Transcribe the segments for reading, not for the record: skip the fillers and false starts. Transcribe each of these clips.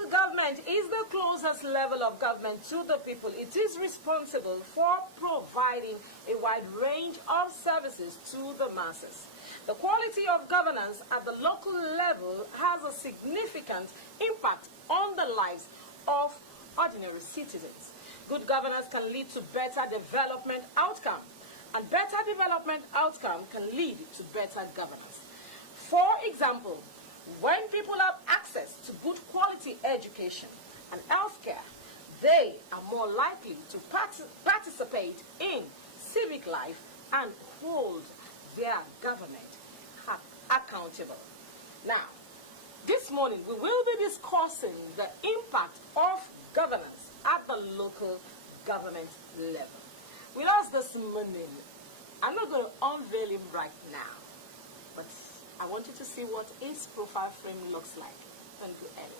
Local government is the closest level of government to the people. It is responsible for providing a wide range of services to the masses. The quality of governance at the local level has a significant impact on the lives of ordinary citizens. Good governance can lead to better development outcome, and better development outcome can lead to better governance. For example, when people have access to good quality education and healthcare, they are more likely to participate in civic life and hold their government accountable. Now, this morning we will be discussing the impact of governance at the local government level. With us this morning, I'm not going to unveil him right now, but I want you to see what his profile frame looks like. Don't go anywhere.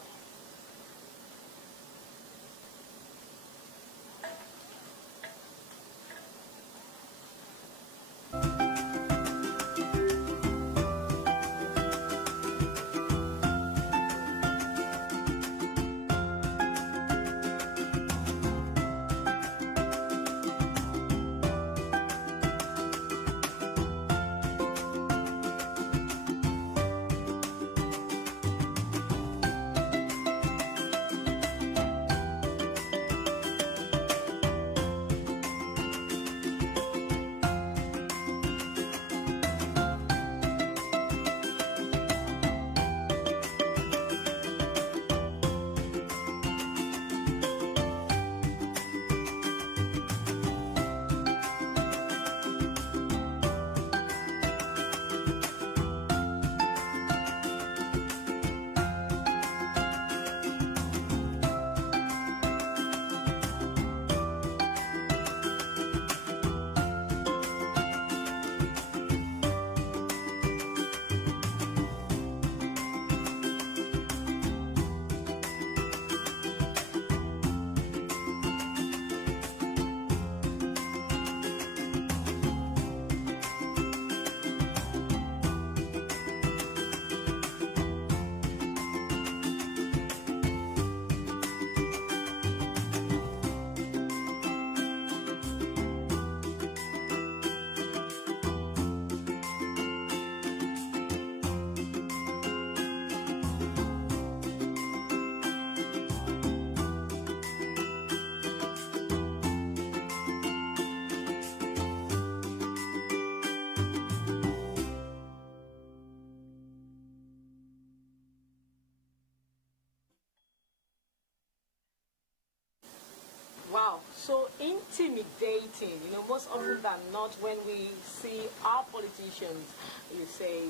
Wow, so intimidating. You know, most often than not, when we see our politicians, you say,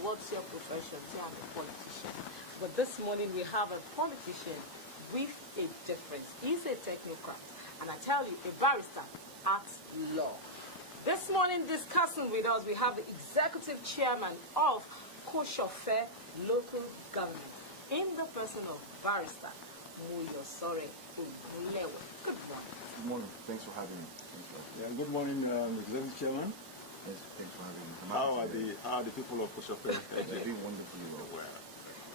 what's your profession? Say, I'm a politician. But this morning we have a politician with a difference. He's a technocrat, and I tell you, a barrister at law. This morning discussing with us, we have the executive chairman of Kosofe local government, in the person of barrister Moyosore Ogunlewe. Good morning. Good morning. Thanks for having me. Yeah, good morning, Executive Chairman. Yes, thanks for having me. How are the people of Kosofe? They're doing wonderfully well.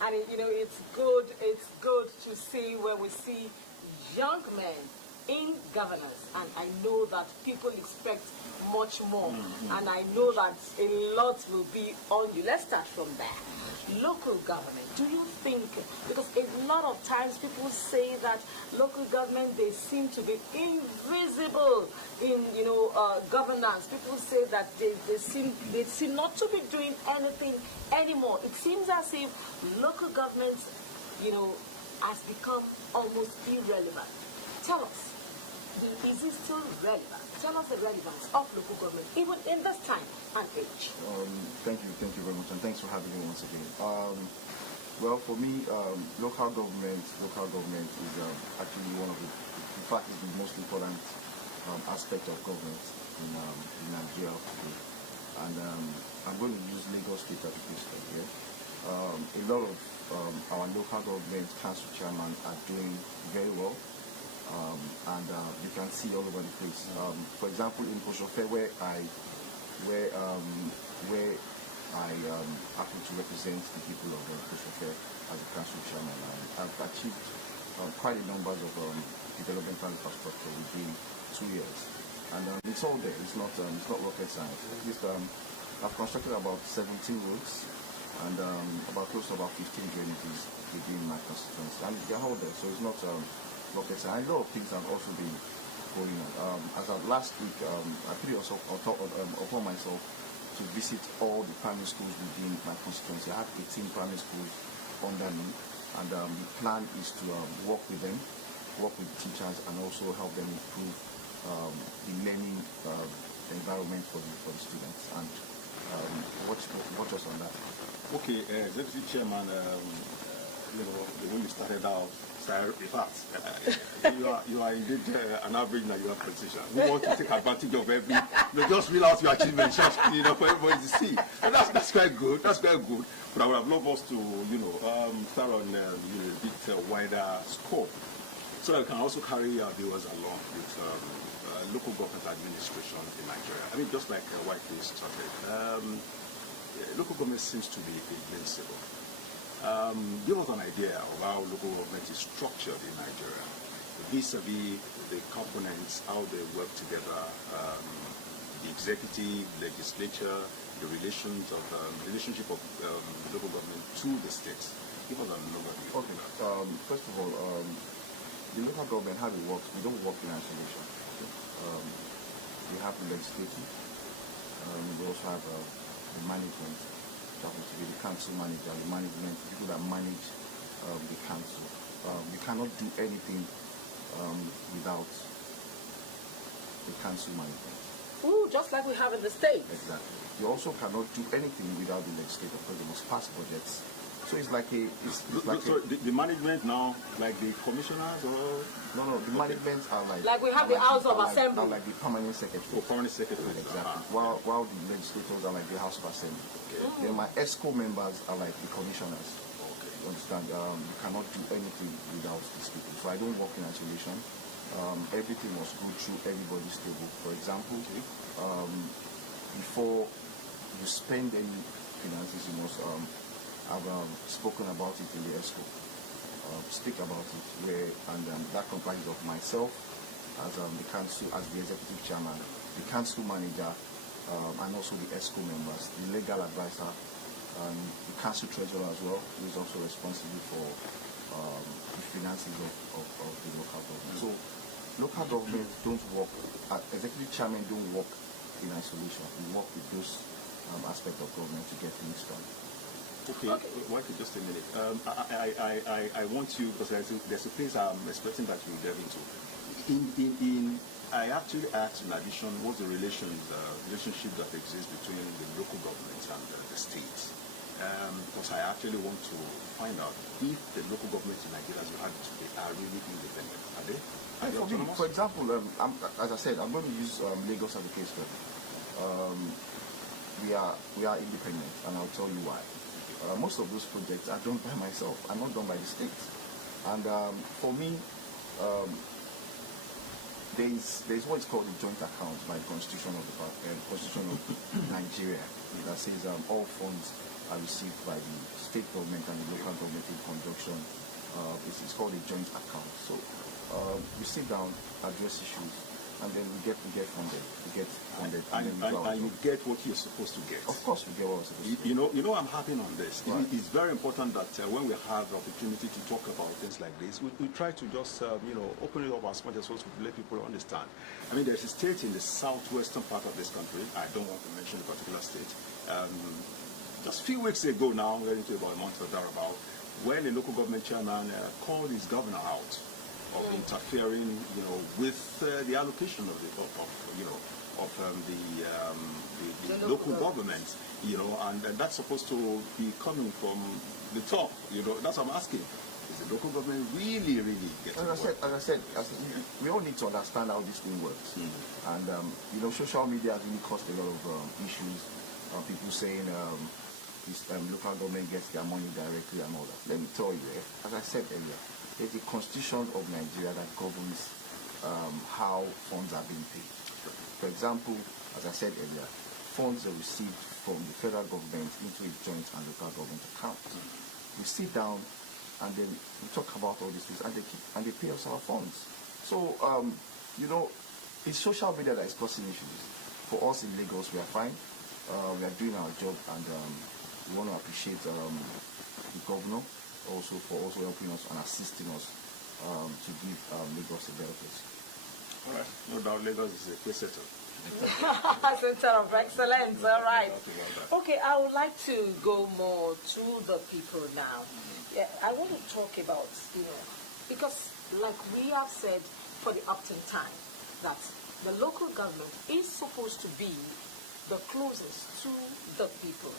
And you know, it's good to see where we see young men in governance, and I know that people expect much more, and I know that a lot will be on you. Let's start from there. Local government, do you think, because a lot of times people say that local government, they seem to be invisible in, you know, governance. People say that they seem not to be doing anything anymore. It seems as if local government, you know, has become almost irrelevant. Tell us, is it still relevant? Tell us the relevance of local government, even in this time and age. Thank you very much, and thanks for having me once again. Well, for me, local government is actually one of in fact, is the most important aspect of government in Nigeria today. And I'm going to use Lagos State as a case study here. A lot of our local government council chairmen are doing very well. And you can see all over the place. For example, in Kosofe, where I happen to represent the people of Kosofe as a council chairman, I've achieved quite a number of developmental infrastructure within 2 years. And it's all there. It's not rocket science. I've constructed about 17 roads and about close to about 15 drainages within my constituency. And they're all there, so it's not rocket science. A lot of things have also been going on. As of last week, I put it upon myself to visit all the primary schools within my constituency. I have 18 primary schools under me, and the plan is to work with them, work with teachers, and also help them improve the learning environment for the students. And watch us on that. Okay, Deputy Chairman, when you started out, in fact, you are indeed an average Nigerian politician who wants to take advantage of every, just reel out your achievements, for everybody to see. And that's quite good. That's quite good. But I would have loved us to, start on a bit wider scope, so that we can also carry our viewers along with local government administration in Nigeria. I mean, just like White Place started, local government seems to be invincible. Give us an idea of how local government is structured in Nigeria, vis-a-vis the components, how they work together, the executive, legislature, the relationship of local government to the states. Give us an overview. Okay. First of all, the local government, how it works, we don't work in isolation. We have the legislative, we also have the management, that was to be the council manager, the management, people that manage the council. We cannot do anything without the council management. Ooh, just like we have in the States. Exactly. You also cannot do anything without the legislature because they must pass budgets. So it's like the management now, like the commissioners, or no, the management are like we have the House of Assembly, are like the permanent secretary. Oh, permanent secretary. Exactly. While the legislators are like the House of Assembly. Okay. Then my ESCO members are like the commissioners. Okay. You understand? You cannot do anything without these people. So I don't work in isolation. Everything must go through everybody's table. For example, before you spend any finances, you must I've spoken about it in the ESCO. Speak about it, and that comprises of myself as the council, as the executive chairman, the council manager, and also the ESCO members, the legal advisor, and the council treasurer as well, who is also responsible for the finances of the local government. So local government don't work, executive chairman don't work in isolation. We work with those aspects of government to get things done. Okay, wait just a minute. I want you, because there's a place I'm expecting that you delve into. I actually asked, in addition, what's the relationship that exists between the local governments and the states? Because I actually want to find out if the local governments in Nigeria, as you had today, are really independent. Are they? For example, as I said, I'm going to use Lagos as a case study. We are independent, and I'll tell you why. Most of those projects are done by myself, are not done by the states. And for me, there's what is called the joint account by the Constitution of Nigeria that says all funds are received by the state government and the local government in conjunction. It's called a joint account. So we sit down, address issues, and then we get funded. We get funded, and you get what you're supposed to get. Of course, we get what we're supposed to get. You know, I'm harping on this. Right. It's very important that when we have the opportunity to talk about things like this, we try to just open it up as much as possible to let people understand. I mean, there's a state in the southwestern part of this country. I don't want to mention a particular state. Just a few weeks ago now, we're into about a month or thereabout, when the local government chairman called his governor out of interfering, with the allocation of the local government, and that's supposed to be coming from the top. That's what I'm asking. Is the local government really getting As I said, we all need to understand how this thing works. And social media has really caused a lot of issues. People saying this local government gets their money directly and all that. Let me tell you, as I said earlier, there's a constitution of Nigeria that governs how funds are being paid. For example, as I said earlier, funds are received from the federal government into a joint and local government account. We sit down, and then we talk about all these things, and they pay us our funds. So it's social media that is causing issues. For us in Lagos, we are fine. We are doing our job, and we want to appreciate the governor also for also helping us and assisting us to give Lagos a better place. All right. No doubt Lagos is a place settled. Center of excellence, all right. Okay, I would like to go more to the people now. Yeah, I want to talk about, because like we have said for the upton time, that the local government is supposed to be the closest to the people.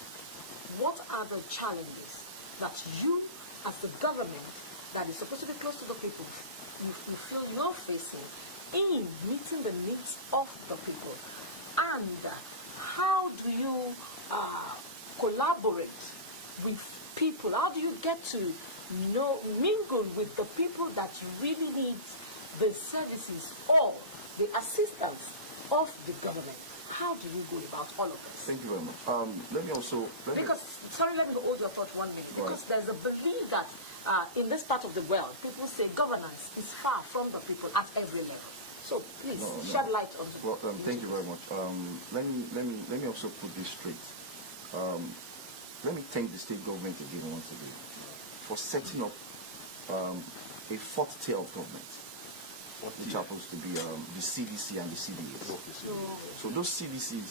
What are the challenges that you, as the government, that is supposed to be close to the people, you feel you're facing in meeting the needs of the people? And how do you collaborate with people? How do you get to mingle with the people that really need the services or the assistance of the government? How do you go about all of this? Thank you very much. Let me hold your thought 1 minute. Because there's a belief that in this part of the world, people say governance is far from the people at every level. So please shed light on the. Well, thank you very much. Let me also put this straight. Let me thank the state government again once again for setting up a fourth tier of government, which happens to be the CDC and the CDAs. So those CDCs,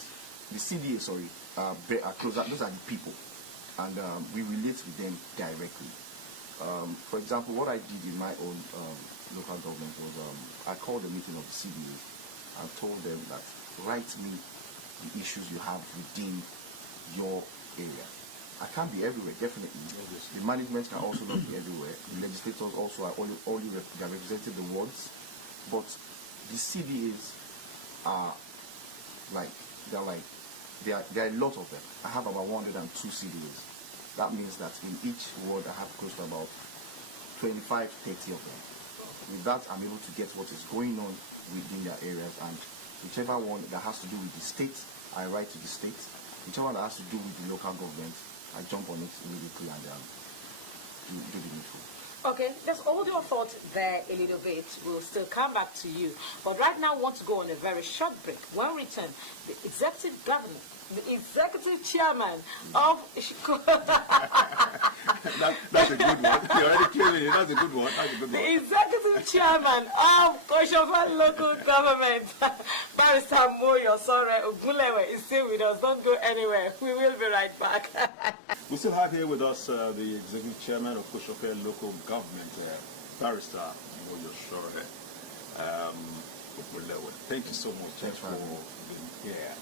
the CDAs, are closer. Those are the people, and we relate with them directly. For example, what I did in my own local government was I called a meeting of the CDA and told them that write me the issues you have within your area. I can't be everywhere, definitely. The management can also not be everywhere. The legislators also are only representing the wards. But the CDAs are there are a lot of them. I have about 102 CDAs. That means that in each ward I have close to about 25, 30 of them. With that, I'm able to get what is going on within their areas, and whichever one that has to do with the state, I write to the state. Whichever one that has to do with the local government, I jump on it immediately and do the needful. Okay, just hold your thought there a little bit. We'll still come back to you. But right now, I want to go on a very short break. When we return, the executive governor, the executive chairman of that's a good one. You're already killing it. That's a good one. The executive chairman of Kosofe local government, Barrister Moyosore Ogunlewe, is still with us. Don't go anywhere. We will be right back. We still have here with us the executive chairman of Kosofe local government, Barrister Moyosore Ogunlewe. Thank you so much for being here.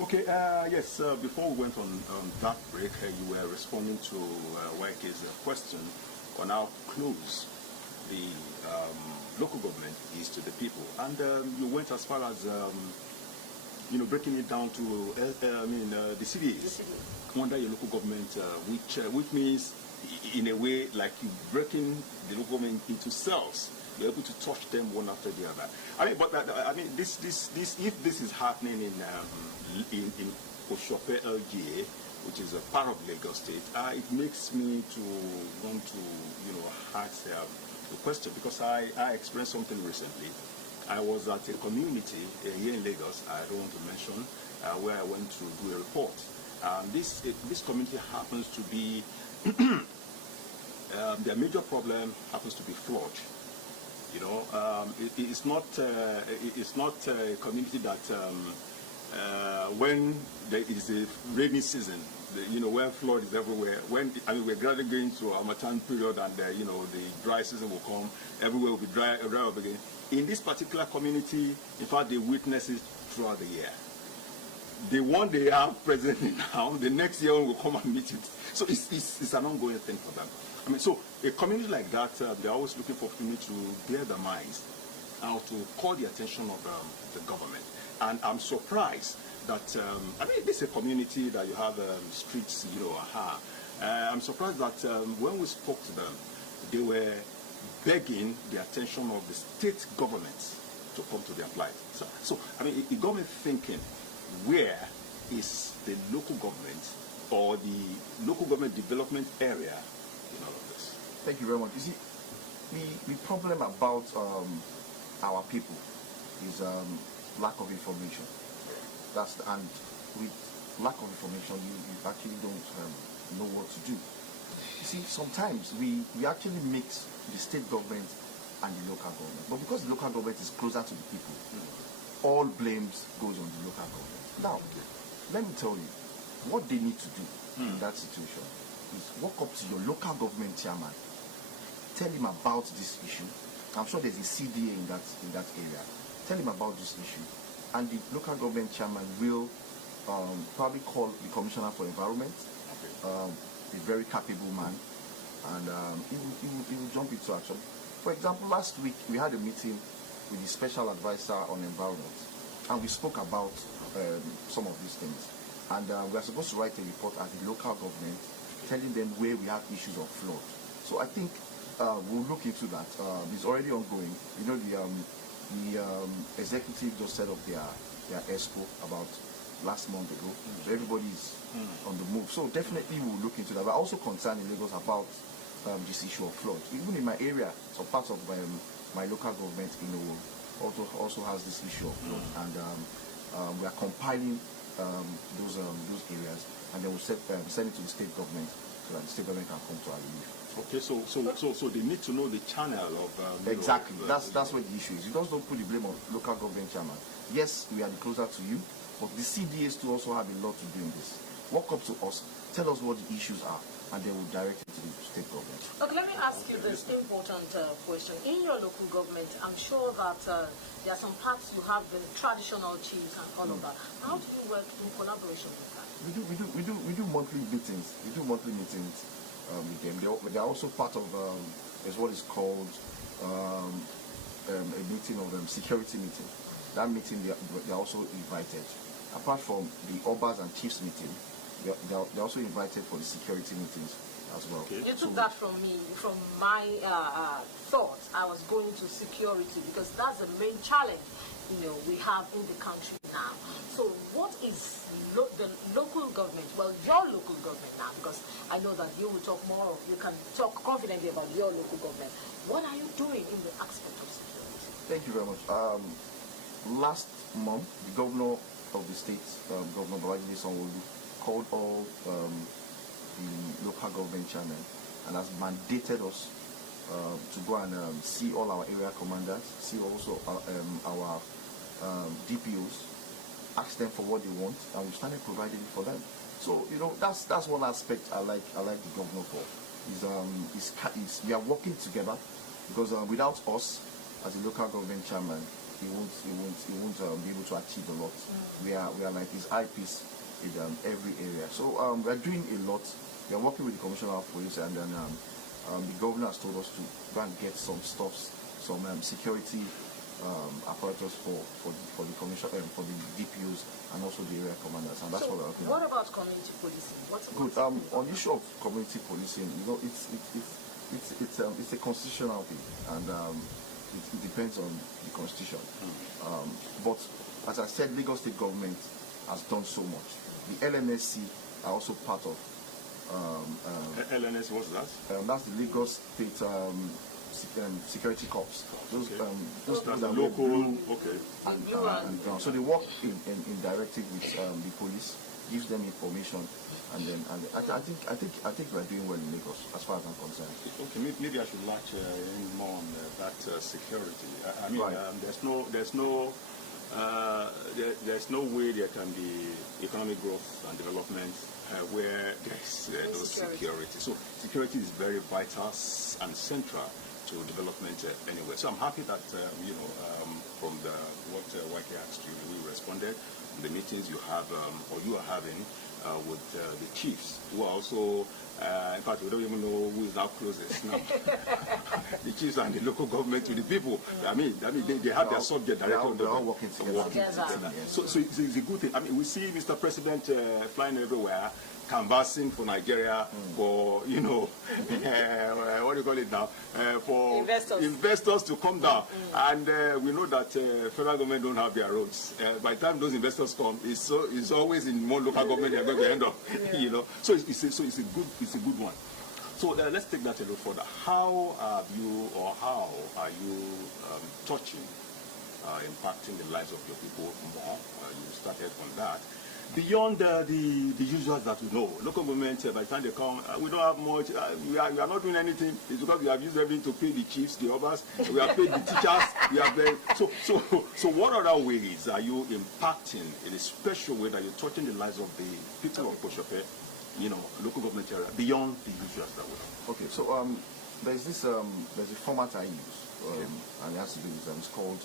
Okay, yes, before we went on that break, you were responding to Waike's question on how close the local government is to the people. And you went as far as, breaking it down to, the cities under your local government, which means, in a way, like you breaking the local government into cells. You're able to touch them one after the other. This if this is happening in Kosofe LGA, which is a part of Lagos State, it makes me to want to ask the question, because I experienced something recently. I was at a community here in Lagos, I don't want to mention, where I went to do a report. This community happens to be their major problem happens to be flood. It's not a community that when there is a rainy season, where flood is everywhere. We're gradually going to our Harmattan period, and the dry season will come. Everywhere will be dry up again. In this particular community, in fact, they witness it throughout the year. The one they have presently now, the next year will come and meet it. So it's an ongoing thing for them. So a community like that, they're always looking for opportunity to bear their minds, how to call the attention of the government. And I'm surprised that, this is a community that you have streets, I'm surprised that when we spoke to them, they were begging the attention of the state governments to come to their plight. So the government thinking, where is the local government or the local government development area in all of this? Thank you very much. You see, the problem about our people is lack of information. And with lack of information, you actually don't know what to do. You see, sometimes we actually mix the state government and the local government. But because the local government is closer to the people, all blames goes on the local government. Now, let me tell you, what they need to do in that situation is walk up to your local government chairman, tell him about this issue. I'm sure there's a CDA in that area. Tell him about this issue, and the local government chairman will probably call the Commissioner for Environment, a very capable man, and he will jump into action. For example, last week we had a meeting with the Special Advisor on Environment, and we spoke about some of these things. And we are supposed to write a report at the local government, telling them where we have issues of flood. So I think we'll look into that. It's already ongoing. You know, the executive just set up their expo about last month ago. So everybody's on the move. So definitely we'll look into that. But also concerned in Lagos about this issue of flood. Even in my area, some parts of my local government in Owo also has this issue of flood, and we are compiling those areas, and then we'll send it to the state government so that the state government can come to our relief. Okay, so they need to know the channel of exactly. That's what the issue is. You just don't put the blame on local government chairman. Yes, we are closer to you, but the CDAs too also have a lot to do in this. Walk up to us, tell us what the issues are, and then we'll direct it to the state government. Okay, let me ask you this important question. In your local government, I'm sure that there are some parts you have the traditional chiefs and all of that. How do you work in collaboration with that? We do monthly meetings. We do monthly meetings with them. They're also part of is what is called a meeting of security meeting. That meeting they're also invited. Apart from the Obas and Chiefs meeting, they're also invited for the security meetings as well. Okay. You took that from me, from my thoughts. I was going to security because that's the main challenge, we have in the country now. So what is the local government, well, your local government now, because I know that you will talk more, you can talk confidently about your local government. What are you doing in the aspect of security? Thank you very much. Last month, the governor of the state, Governor Barr, called all the local government chairmen and has mandated us to go and see all our area commanders, see also our DPOs, ask them for what they want, and we started providing it for them. So that's one aspect I like the governor for. We are working together, because without us as a local government chairman, he won't be able to achieve a lot. We are like his eyepiece in every area. So we are doing a lot. We are working with the Commissioner of Police, and then the governor has told us to go and get some stuffs, some security apparatus for the commission, for the DPOs, and also the area commanders, and that's what we're working on. What about community policing? Good. On the issue of community policing, it's a constitutional thing, and it depends on the constitution. But as I said, Lagos State government has done so much. The LNSC are also part of. LNSC, what's that? That's the Lagos State Security Corps. Those people that local, and ground. So they work in directly with the police, gives them information, and then I think we're doing well in Lagos as far as I'm concerned. Okay, maybe I should latch in more on that security. I mean, right. There's no way there can be economic growth and development where there's no security. So security is very vital and central to development anyway. So I'm happy that from what YK asked you, we responded. The meetings you have or you are having with the chiefs, who are also, in fact, we don't even know who is our closest now. The chiefs and the local government to the people. I mean, they have their subject directly. They're all working together. So it's a good thing. I mean, we see Mr. President flying everywhere, canvassing for Nigeria, for, what do you call it now, for investors to come down. And we know that federal government don't have their roads. By the time those investors come, it's always in one local government they're going to end up. So it's a good one. So let's take that a little further. How are you touching, impacting the lives of your people more? You started on that. Beyond the usuals that we know, local government, by the time they come, we don't have much, we are not doing anything. It's because we have used everything to pay the chiefs, the others, we have paid the teachers, we have so what other ways are you impacting in a special way that you're touching the lives of the people of Kosofe, local government area, beyond the usuals that we have? Okay, so there's a format I use, and it has to do with it's called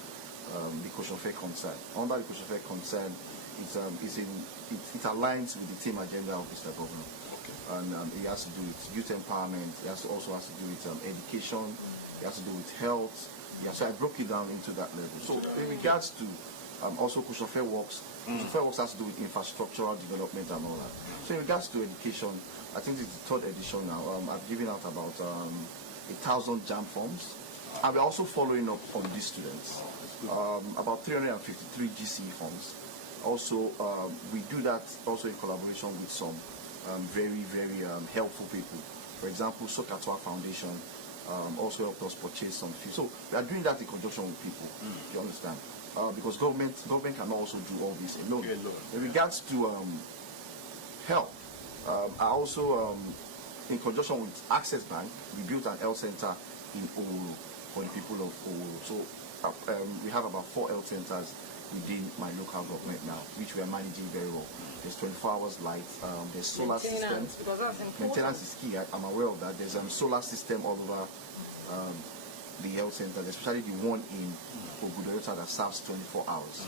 the Kosofe concern. Under the Kosofe concern, it aligns with the team agenda of Mr. Governor. Okay. And it has to do with youth empowerment, it also has to do with education, it has to do with health. Yeah, so I broke it down into that level. So in regards to also Kosofe Works, Kosofe Works has to do with infrastructural development and all that. So in regards to education, I think it's the third edition now. I've given out about 1,000 JAM forms. And we're also following up on these students. About 353 GCE forms. Also, we do that also in collaboration with some very, very helpful people. For example, Sokatwa Foundation also helped us purchase some fees. So we are doing that in conjunction with people. You understand? Because government can also do all this alone. In regards to health, I also, in conjunction with Access Bank, we built an health center in Oulu for the people of Oulu. So we have about 4 health centers within my local government now, which we are managing very well. There's 24 hours light, there's solar systems. Maintenance is key, I'm aware of that. There's a solar system all over the health centers, especially the one in Ogunlewe that serves 24 hours.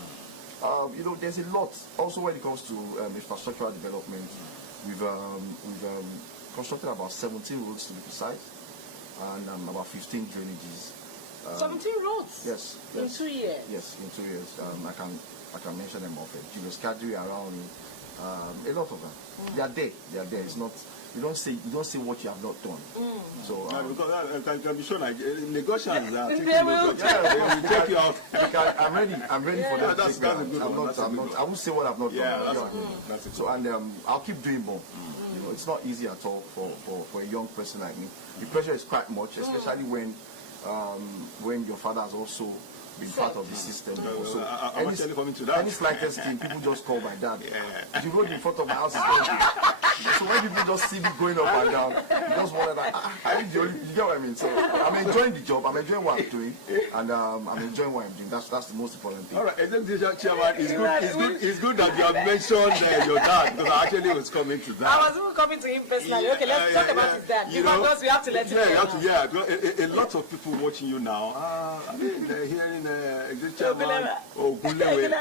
There's a lot. Also when it comes to infrastructural development, we've constructed about 17 roads to be precise, and about 15 drainages. 17 roads? Yes. In 2 years? Yes, in 2 years. I can mention them often. Julius Kadri around, a lot of them. They are there. It's not, you don't say what you have not done. So because I can be sure like negotiations are they will check you out. I'm ready for that. That's a good one. I won't say what I've not done. That's it. So I'll keep doing more. It's not easy at all for a young person like me. The pressure is quite much, especially when your father has also been part of the system. So I'm actually coming to that. Any slightest thing, people just call my dad. The road in front of my house is going. So when people just see me going up and down, you just wonder that you get what I mean. So I'm enjoying the job, I'm enjoying what I'm doing, and I'm enjoying what I'm doing. That's the most important thing. All right, Executive Chairman, it's good that you have mentioned your dad, because I actually was coming to that. I was even coming to him personally. Okay, let's talk about his dad. Because we have to let him know. A lot of people watching you now, they're hearing Executive Chairman Ogunlewe.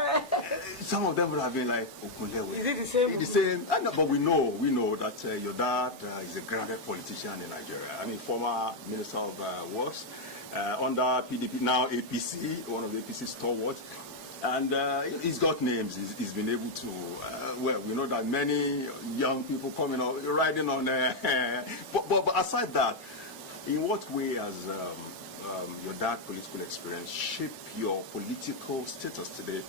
Some of them would have been like, Ogunlewe. Is it the same? The same. But we know that your dad is a grounded politician in Nigeria. I mean, former Minister of Works under PDP, now APC, one of the APC stalwarts. And he's got names. He's been able to, we know that many young people coming out, riding on, but aside that, in what way has your dad's political experience shaped your political status today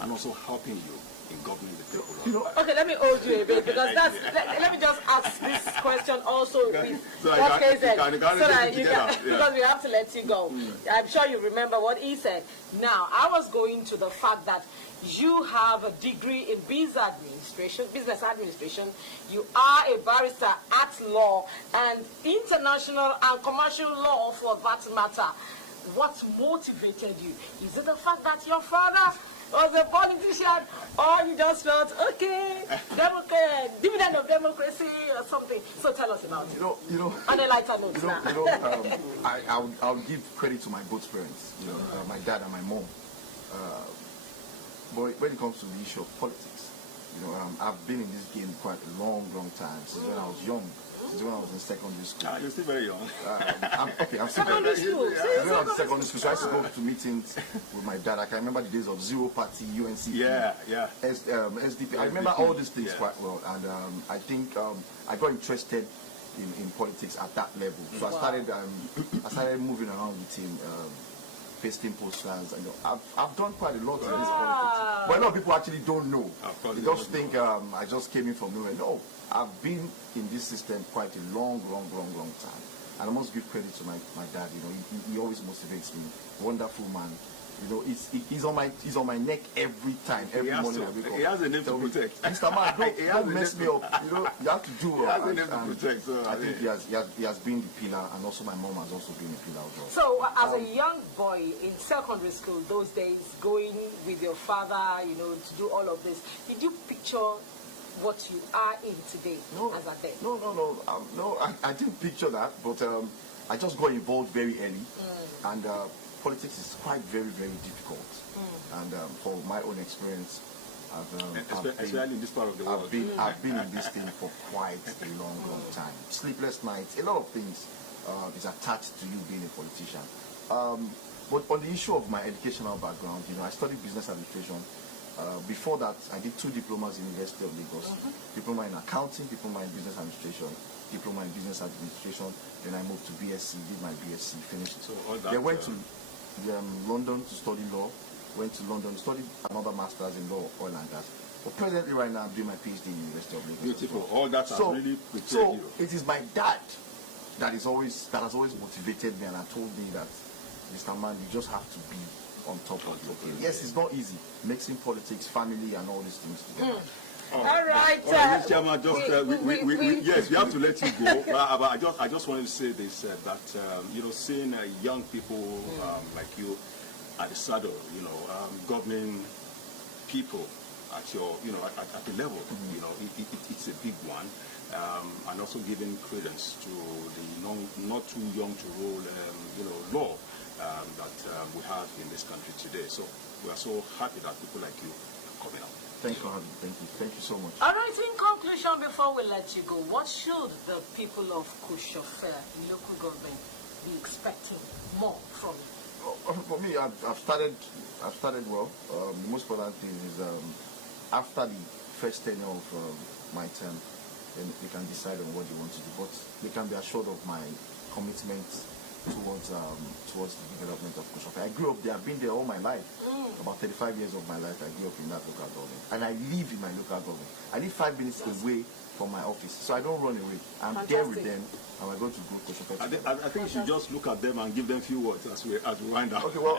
and also helping you in governing the people? Okay, let me hold you a bit, because let me just ask this question also with what he said, because we have to let you go. I'm sure you remember what he said. Now, I was going to the fact that you have a degree in business administration, you are a barrister at law, and international and commercial law for that matter. What motivated you? Is it the fact that your father was a politician, or you just felt, okay, dividend of democracy or something? So tell us about it. On a lighter note I'll give credit to my both parents, my dad and my mom. But when it comes to the issue of politics, I've been in this game quite a long time, since when I was young. Since when I was in secondary school. You're still very young. I'm still secondary school. When I was in secondary school, so I used to go to meetings with my dad. I can remember the days of Zero Party, UNC, SDP. I remember all these things quite well, and I think I got interested in politics at that level. So I started moving around with him pasting posters. And, I've done quite a lot in this politics. But a lot of people actually don't know. They just think I just came in from nowhere. No, I've been in this system quite a long time. And I must give credit to my dad. You know, he always motivates me. Wonderful man. You know, he's on my neck every time, every morning I wake up. He has a name to protect. Mr. Man, don't mess me up. You know, you have to do He has a name to protect. So, I think he has been the pillar, and also my mom has also been the pillar as well. So, as a young boy in secondary school, those days, going with your father, you know, to do all of this, did you picture what you are in today as a dad? No, I didn't picture that, but I just got involved very early, and politics is quite very difficult. And for my own experience, especially in this part of the world, I've been in this thing for quite a long time. Sleepless nights, a lot of things is attached to you being a politician. But on the issue of my educational background, you know, I studied business administration. Before that, I did 2 diplomas in the University of Lagos. Diploma in accounting, diploma in business administration, diploma in business administration. Then I moved to BSc, did my BSc, finished. So all that, then went to London to study law. Went to London, studied another master's in law, oil and gas. But presently, right now, I'm doing my PhD in the University of Lagos. Beautiful. All that has really prepared you. It is my dad that has always motivated me, and told me that, Mr. Man, you just have to be on top of your game. Yes, it's not easy mixing politics, family, and all these things together. All right. Yes, Chairman, yes, we have to let you go. But I just wanted to say this, that, you know, seeing young people like you at the saddle, you know, governing people at your, you know, at the level, you know, it's a big one. And also giving credence to the not too young to rule, you know, law that we have in this country today. So we are so happy that people like you are coming out. Thanks for having me. Thank you so much. All right, in conclusion, before we let you go, what should the people of Kosofe local government be expecting more from you? For me, I've started well. The most important thing is after the first tenure of my term, then they can decide on what they want to do. But they can be assured of my commitment towards the development of Kosofe. I grew up there. I've been there all my life. About 35 years of my life, I grew up in that local government, and I live in my local government. I live 5 minutes away from my office, so I don't run away. I'm there with them, and we're going to grow Kosofe. I think you should just look at them and give them a few words as we wind up. Okay, well,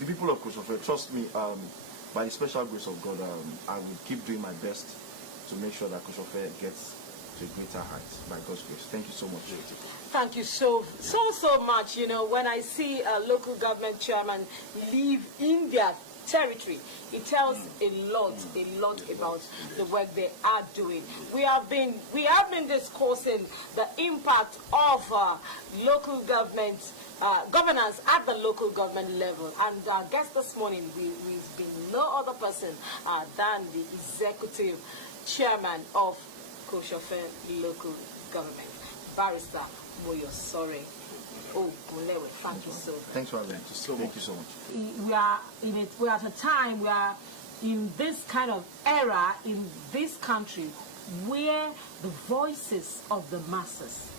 the people of Kosofe, trust me, by the special grace of God, I will keep doing my best to make sure that Kosofe gets to a greater height by God's grace. Thank you so much. Thank you so much. You know, when I see a local government chairman live in their territory, it tells a lot about the work they are doing. We have been discussing the impact of local government governance at the local government level, and our guest this morning we've been no other person than the executive chairman of Kosofe local government, Barrister Moyosore Ogunlewe. Thank you so much. Thanks for having me. Thank you so much. We are at a time, we are in this kind of era in this country where the voices of the masses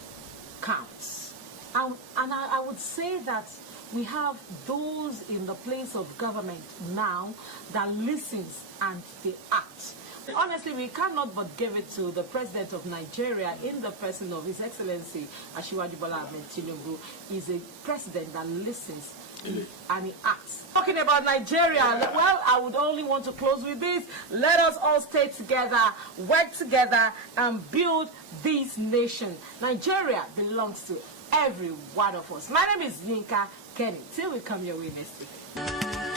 counts. And I would say that we have those in the place of government now that listens and they act. Honestly, we cannot but give it to the President of Nigeria in the person of His Excellency Asiwaju Bola Ahmed Tinubu. He's a president that listens and he acts. Talking about Nigeria, well, I would only want to close with this. Let us all stay together, work together, and build this nation. Nigeria belongs to every one of us. My name is Yinka Kenny. Till we come your way next week.